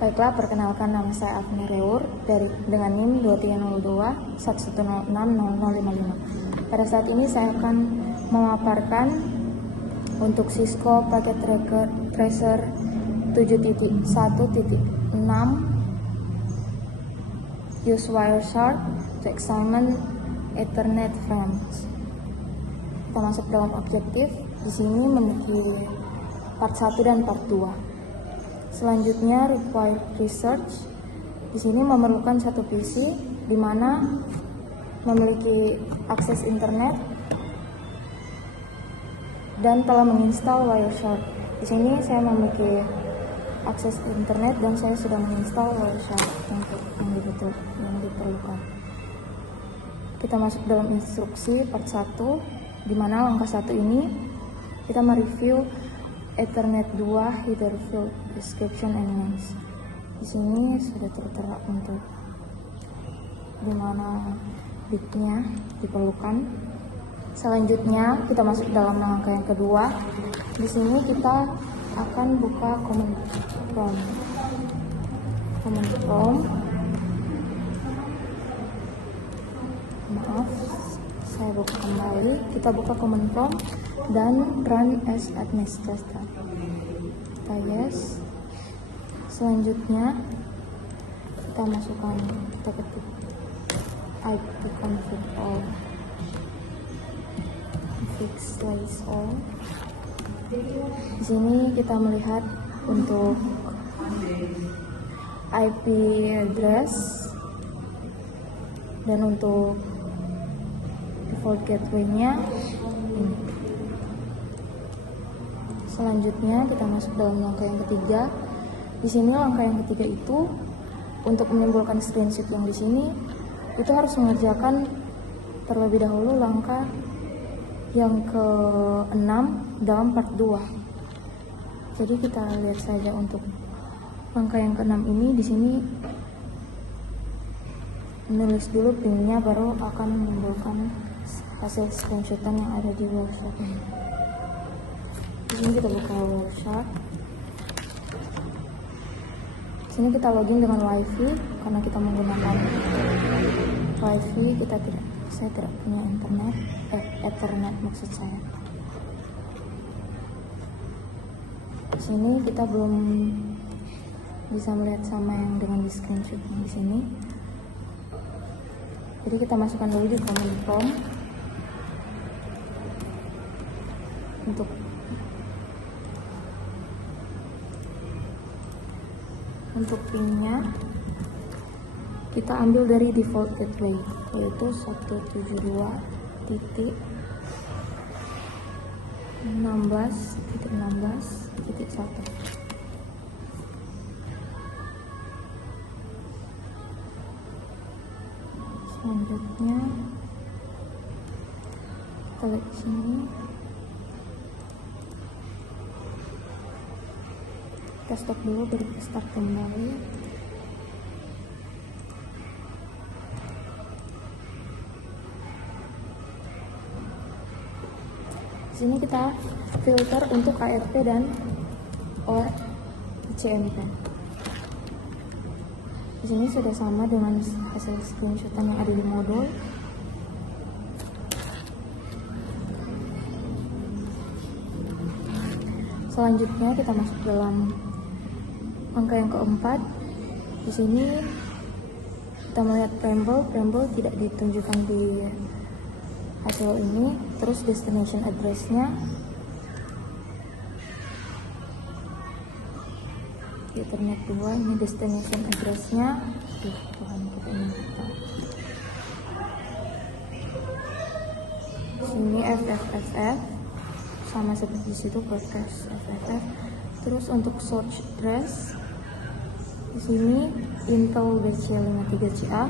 Baiklah, perkenalkan nama saya Afni Reur dengan NIM 2302 11060055. Pada saat ini saya akan memaparkan untuk Cisco Packet Tracer 7.1.6 use Wireshark to examine Ethernet frames. Kita masuk dalam objektif. Di sini memiliki part 1 dan part 2. Selanjutnya required research. Di sini memerlukan satu PC di mana memiliki akses internet dan telah menginstal Wireshark. Di sini saya memiliki akses internet dan saya sudah menginstal Wireshark untuk yang diperlukan. Kita masuk dalam instruksi part 1, di mana langkah 1 ini kita mereview Ethernet 2 header field description and names. Di sini sudah tertera untuk di mana bitnya diperlukan. Selanjutnya kita masuk dalam langkah yang kedua. Di sini kita akan buka command prompt. Maaf, saya buka kembali. Kita buka command prompt dan run as administrator. Kita yes. Selanjutnya kita masukkan, kita ketik ipconfig all fix slice all. Di sini kita melihat untuk IP address dan untuk default gateway-nya ini. Selanjutnya kita masuk dalam langkah yang ketiga. Di sini langkah yang ketiga itu untuk menimbulkan screenshot yang di sini itu harus mengerjakan terlebih dahulu langkah yang ke-6 dalam part 2. Jadi kita lihat saja untuk langkah yang ke-6 ini. Di sini menulis dulu pinnya, baru akan menimbulkan hasil screenshotan yang ada di Wireshark ini. Di sini kita buka Wireshark. Di sini kita login dengan WiFi karena kita menggunakan WiFi. Saya tidak punya internet, Ethernet maksud saya. Di sini kita belum bisa melihat sama yang dengan di screenshot di sini. Jadi kita masukkan dulu di command prompt untuk pinnya kita ambil dari default gateway, yaitu 172.16.16.1. Selanjutnya kita lihat di sini. Kita stop dulu, baru kita start kembali. Di sini kita filter untuk ARP dan or ICMP. Di sini sudah sama dengan hasil screenshotan yang ada di modul. Selanjutnya kita masuk dalam angka yang keempat. Di sini kita melihat preamble tidak ditunjukkan di hasil ini. Terus destination address-nya di Ethernet 2, ini destination address-nya. Di sini FFFF sama seperti di situ, broadcast FFF. Terus untuk source address di sini Intel BC53CA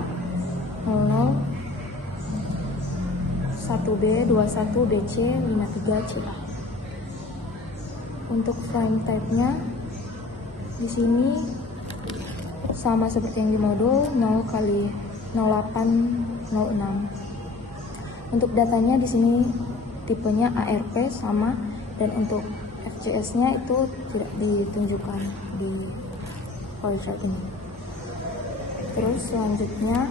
001B21BC53CA. Untuk frame type-nya di sini sama seperti yang di modul 0x0806. Untuk datanya di sini tipenya ARP sama, dan untuk FCS-nya itu tidak ditunjukkan di Wireshark ini. Terus selanjutnya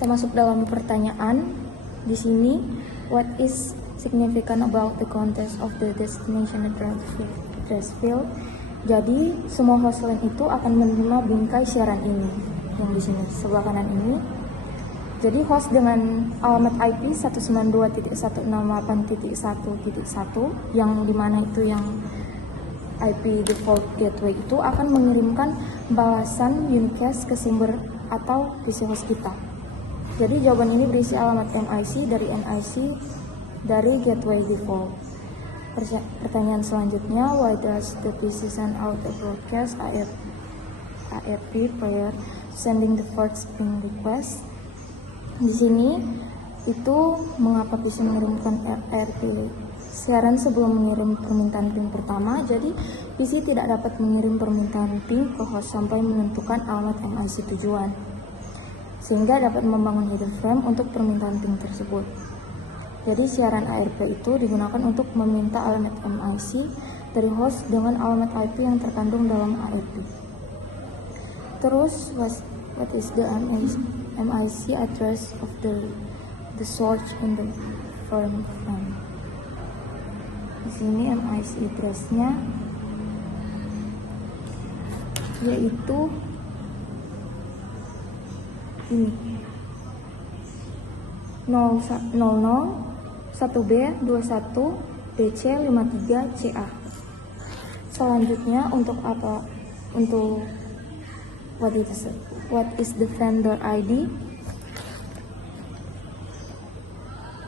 kita masuk dalam pertanyaan. Di sini, what is significant about the context of the destination address field? Jadi, semua host lain itu akan menerima bingkai siaran ini, yang di sini sebelah kanan ini. Jadi, host dengan alamat IP 192.168.1.1 yang dimana itu yang IP default gateway itu akan mengirimkan balasan unicast ke sumber atau PC host kita. Jadi jawaban ini berisi alamat MIC dari NIC dari gateway default. Pertanyaan selanjutnya, why does the PC send out a broadcast ARP prior sending the first ping request? Di sini itu mengapa PC mengirimkan ARP siaran sebelum mengirim permintaan ping pertama. Jadi PC tidak dapat mengirim permintaan ping ke host sampai menentukan alamat MIC tujuan, sehingga dapat membangun hidden frame untuk permintaan ping tersebut. Jadi siaran ARP itu digunakan untuk meminta alamat MIC dari host dengan alamat IP yang terkandung dalam ARP. Terus what is the MIC address of the source in the frame? Di sini MIC address-nya yaitu ini 0001B21BC53CA. Selanjutnya untuk apa? Untuk what is the vendor ID?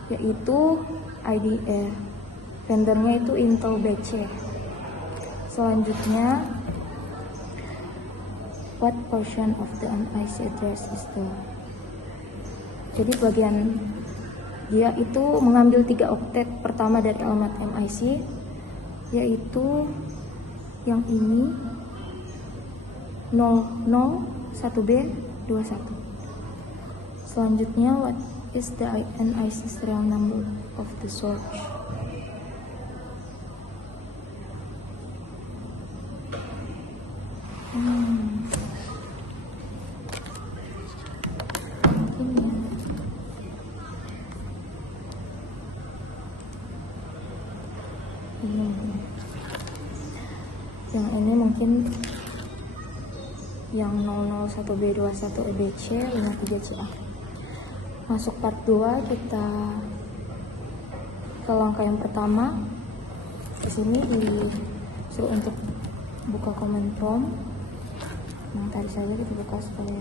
Yaitu ID vendornya itu Intel BC. Selanjutnya, what portion of the MIC address is the? Jadi bagian dia itu mengambil 3 oktet pertama dari alamat MIC, yaitu yang ini 001B21. Selanjutnya, what is the NIC serial number of the source? Yang ini mungkin yang 001B21EBC53CA. Masuk part 2, kita ke langkah yang pertama. Di sini disuruh untuk buka command prompt. Nah, tadi saja kita buka supaya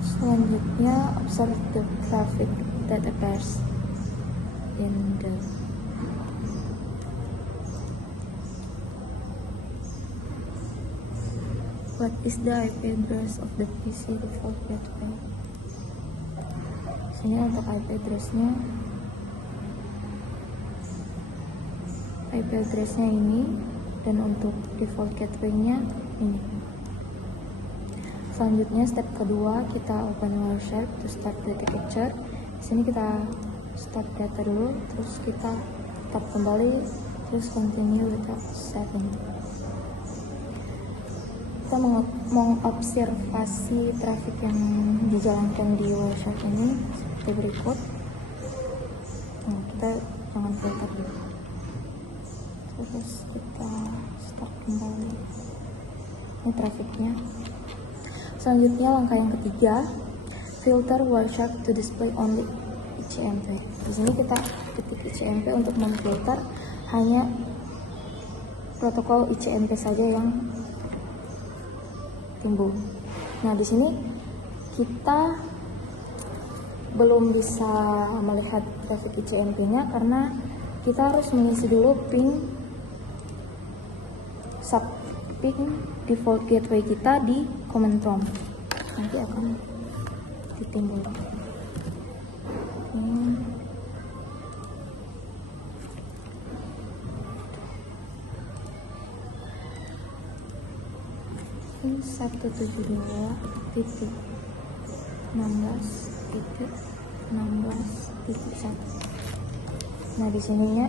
selanjutnya observe the traffic that appears in the what is the IP address of the PC default gateway? Sini untuk IP address-nya ini, dan untuk default gateway-nya ini. Selanjutnya step kedua, kita open Wireshark to start data capture. Di sini kita start data dulu, terus kita tap kembali, terus continue without setting. Kita mengobservasi traffic yang dijalankan di Wireshark ini seperti berikut. Nah, kita jangan filter dulu. Terus kita start kembali. Ini trafficnya. Selanjutnya langkah yang ketiga, filter Wireshark to display only ICMP. Di sini kita ketik ICMP untuk memfilter hanya protokol ICMP saja yang timbul. Nah, di sini kita belum bisa melihat traffic ICMP-nya karena kita harus mengisi dulu ping subping default gateway kita di command prompt. Nanti akan ditimbul. Ini 172.16.16.1. Nah, di sininya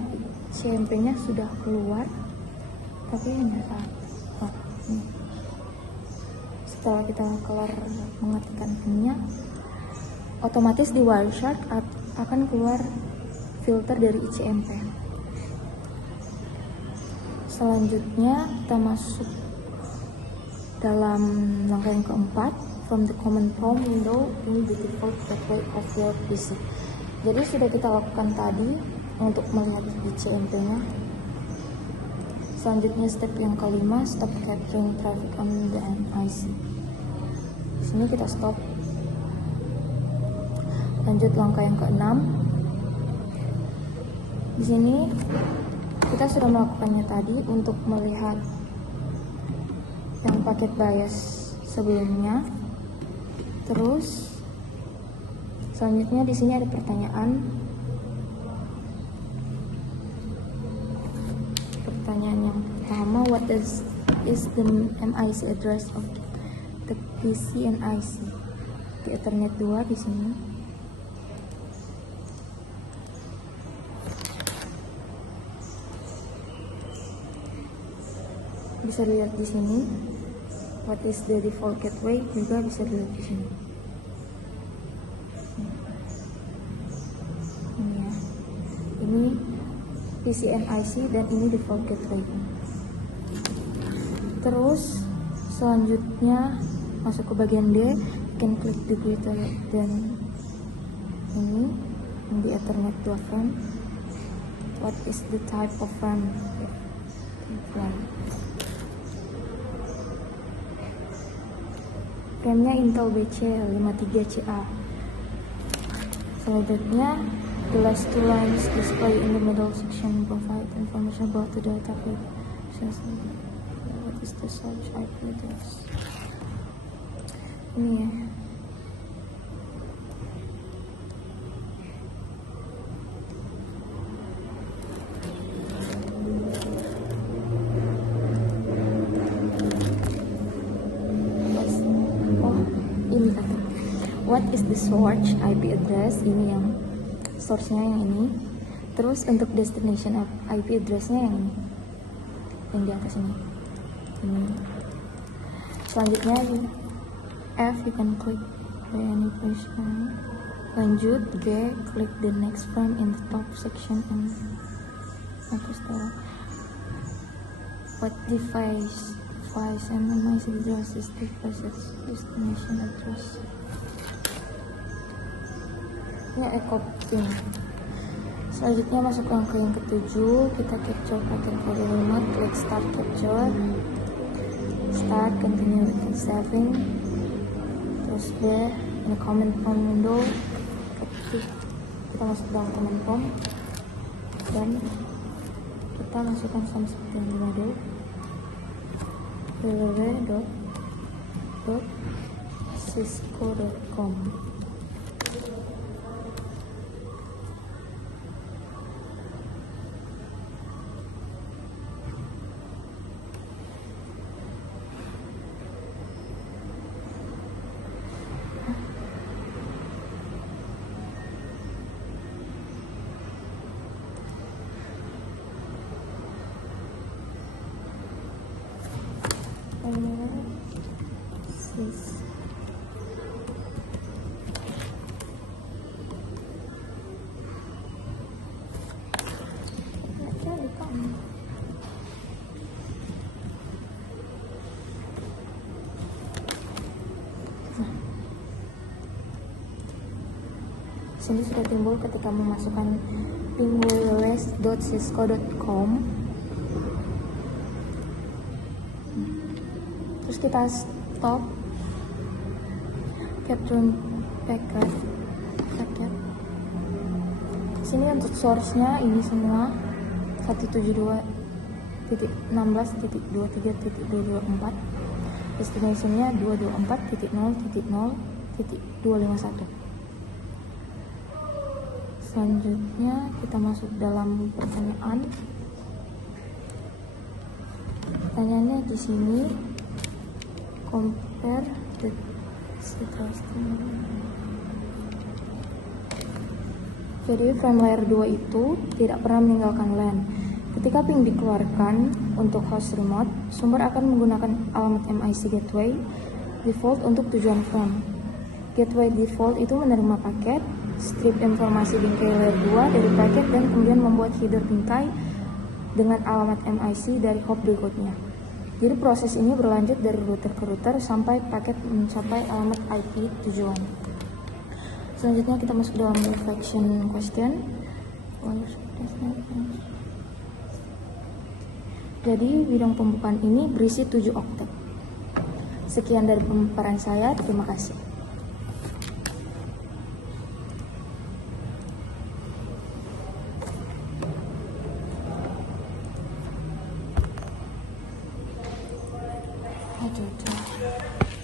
CMP-nya sudah keluar, tapi hanya ini. Setelah kita kelar mengetikkan PIN-nya, otomatis di Wireshark akan keluar filter dari ICMP. Selanjutnya kita masuk dalam langkah yang keempat, from the command prompt window in the default gateway of your PC. Jadi sudah kita lakukan tadi untuk melihat ICMP-nya. Selanjutnya step yang kelima, stop capturing traffic on the MIC. Di sini kita stop. Lanjut langkah yang keenam. Di sini kita sudah melakukannya tadi untuk melihat yang paket bias sebelumnya. Terus selanjutnya di sini ada pertanyaan. Pertanyaan yang pertama, what is the MIC address of the PC and IC? Di Ethernet 2 di sini. Bisa dilihat di sini. What is the default gateway juga bisa dilihat di sini. Ini ya. Ini PCNIC dan ini default gateway. Terus selanjutnya masuk ke bagian D, you can klik the greater dan ini yang di Ethernet 2 frame. What is the type of frame? Frame-nya Intel BC53CA. Selanjutnya, the last two lines display in the middle section provide information about the data feed. What is the source IP address? Ini ya. What is the source IP address? Ini yang source-nya yang ini. Terus untuk destination IP address-nya yang ini, yang di atas ini. Selanjutnya F, you can click by any person. Lanjut G, click the next frame in the top section and what device and MIC address is the destination address. Ini pin. Selanjutnya masuk ke langkah yang ketujuh, kita capture pattern kode 5, klik start capture, start, continue with saving. Terus D, in the command prompt window, kita masuk dalam command prompt dan kita masukkan sama seperti yang tadi, www.cisco.com. Sini sudah timbul ketika memasukkan pin wireless.cisco.com. Terus kita stop capture packet. Sini untuk source-nya ini semua 172.16.23.224. Destination-nya 224.0.0 1.251. Selanjutnya kita masuk dalam pertanyaan. Pertanyaannya di sini, compare the situation. Jadi frame layer 2 itu tidak pernah meninggalkan LAN. Ketika ping dikeluarkan untuk host remote, sumber akan menggunakan alamat MIC gateway default untuk tujuan frame. Gateway default itu menerima paket, strip informasi bingkai layer 2 dari paket, dan kemudian membuat header bingkai dengan alamat MIC dari hop berikutnya. Jadi proses ini berlanjut dari router ke router sampai paket mencapai alamat IP tujuan. Selanjutnya kita masuk dalam reflection question. Jadi bidang pembukaan ini berisi 7 oktet. Sekian dari pemaparan saya, terima kasih. Aduh.